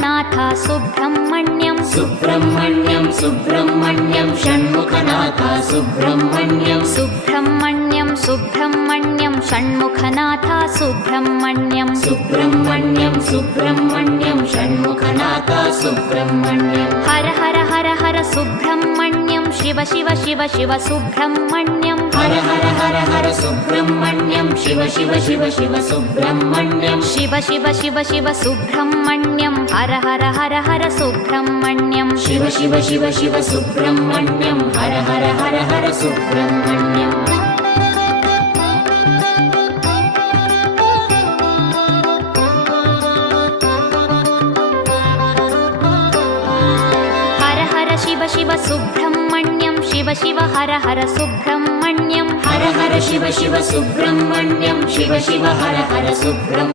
Shanmukhanath Subrahmanyam Subrahmanyam Subrahmanyam Shanmukhanath Subrahmanyam Subrahmanyam Subrahmanyam Shanmukhanath Subrahmanyam Subrahmanyam Subrahmanyam Shanmukhanath Subrahmanyam Har Har Har Har Subrahmanyam Shiva Shiva Shiva Shiva Subrahmanyam Har Har Har Har Subrahmanyam Shiva Shiva Shiva Shiva Subrahmanyam Shiva Shiva Shiva Shiva Subrahmanyam Har Har Har Har Subrahmanyam Shiva Shiva Shiva Shiva Subrahmanyam Har Har Har Har Subrahmanyam Har Har Shiva Shiva Subrahmanyam Shiva Shiva Har Har Subrahmanyam Har Har Shiva Shiva Subrahmanyam Shiva Shiva Har Har Subrahmanyam